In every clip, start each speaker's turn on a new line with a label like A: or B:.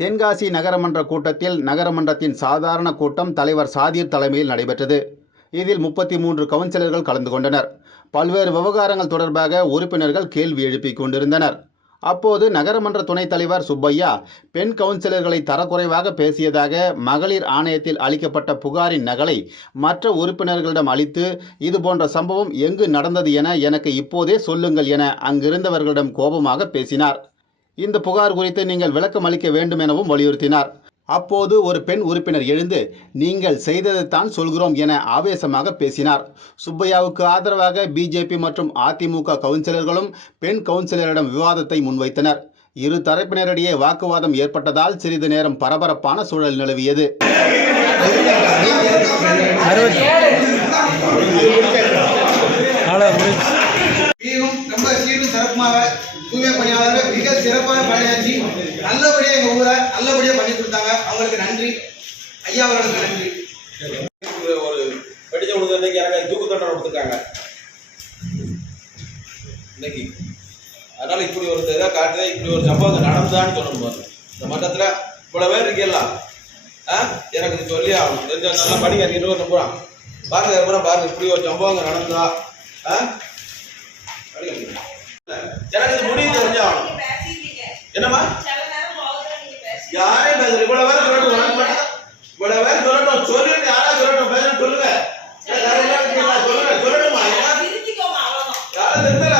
A: தென்காசி நகரமன்ற கூட்டத்தில் நகரமன்றத்தின் சாதாரண கூட்டம் தலைவர் சாதிர் தலைமையில் நடைபெற்றது. இதில் முப்பத்தி மூன்று கவுன்சிலர்கள் கலந்து கொண்டனர். பல்வேறு விவகாரங்கள் தொடர்பாக உறுப்பினர்கள் கேள்வி எழுப்பிக் கொண்டிருந்தனர். அப்போது நகரமன்ற துணைத் தலைவர் சுப்பையா பெண் கவுன்சிலர்களை தரக்குறைவாக பேசியதாக மகளிர் ஆணையத்தில் அளிக்கப்பட்ட புகாரின் நகலை மற்ற உறுப்பினர்களிடம் அளித்து இதுபோன்ற சம்பவம் எங்கு நடந்தது என எனக்கு இப்போதே சொல்லுங்கள் என அங்கிருந்தவர்களிடம் கோபமாக பேசினார். இந்த புகார் குறித்து நீங்கள் விளக்கம் அளிக்க வேண்டும் எனவும் வலியுறுத்தினார். அப்போது ஒரு பெண் உறுப்பினர் எழுந்து நீங்கள் செய்ததைத்தான் சொல்கிறோம் என ஆவேசமாக பேசினார். சுப்பையாவுக்கு ஆதரவாக பிஜேபி மற்றும் அதிமுக கவுன்சிலர்களும் பெண் கவுன்சிலரிடம் விவாதத்தை முன்வைத்தனர். இரு தரப்பினரிடையே வாக்குவாதம் ஏற்பட்டதால் சிறிது நேரம் பரபரப்பான சூழல் நிலவியது.
B: சீரும் சிறப்புமாக தூய்மை பணியாளர்கள் மிக சிறப்பாக பணியாற்றி நல்லபடியாக எங்கள் ஊரை நல்லபடியாக பண்ணி கொடுத்தாங்க. அவங்களுக்கு நன்றி. ஐயா அவர்களுக்கு நன்றி.
C: ஒரு ஒரு வெடிச்ச விழுந்து இன்னைக்கு எனக்கு தூக்கு தண்டனை கொடுத்துருக்காங்க. இன்னைக்கு. அதனால இப்படி ஒரு இதை காட்டுதான் இப்படி ஒரு சம்பவம் நடந்தான்னு சொல்லணும் இந்த மட்டத்தில் இவ்வளோ பேர் இருக்கலாம் ஆ? எனக்கு இது சொல்லி ஆகணும். தெரிஞ்ச நல்லா படிங்க இருபது நம்புறான் பாருங்க அப்புறம் பாருங்க இப்படி ஒரு சம்பவம் நடந்தா ஆ? படிங்க. எனக்கு இது முடிவு தெரிஞ்சாகணும் என்னம்மா? யாரையும் பேசுற இவ்வளவு பேர் சொல்லட்டும் உனக்கு மட்டும் இவ்வளவு பேர் சொல்லட்டும். சொல்லிட்டு யாரா சொல்லட்டும்? பேச சொல்லுங்க. சொல்லுங்க. சொல்லட்டுமா யாரா தெரிஞ்சல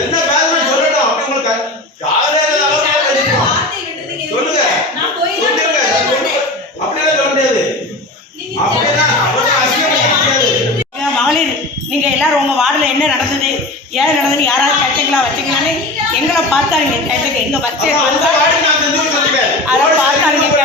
C: என்ன? பேசணும் சொல்லட்டும். அப்படி உங்களுக்கு யாரே சொல்லுங்க. சொல்லுங்க. அப்படியெல்லாம் சொல்ல முடியாது. அப்படியே வார்டு நான் செஞ்சு சொல்லுங்க
D: அதை பார்த்தா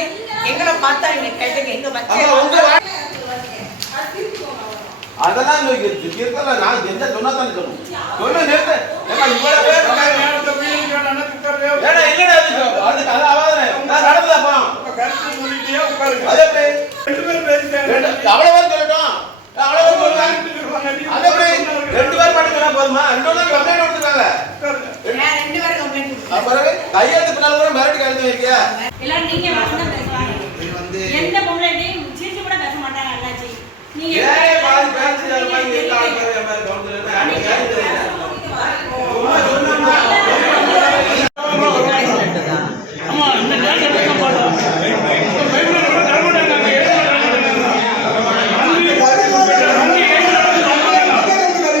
D: வச்சீங்களான்னு எங்களை பார்த்தா எங்க
C: அதெல்லாம் நான் என்ன சொன்னா தானே சொல்லணும். சொல்லு நிறுத்து. ஏன்னா இவ்வளவு பேர் இருக்காங்க. ஏடா இல்லடா அது அதுக்கு அது ஆவாதே நான் நடந்ததாப்பா அது எப்படி? ரெண்டு- அவ்வளவு சொல்லட்டும். அவ்வளவு சொல்லுங்க அது எப்படி? ரெண்டு பேர் மட்டும் சொன்னா போதுமா? ரெண்டு கம்ப்ளைண்ட்
D: ரெண்டு பேரும் கம்ப்ளைண்ட்
C: அப்புறம் கையெழுத்து பின்னால மிரட்டி கழுத்து வைக்கிய?
E: நீங்க நீங்க
C: ஏன்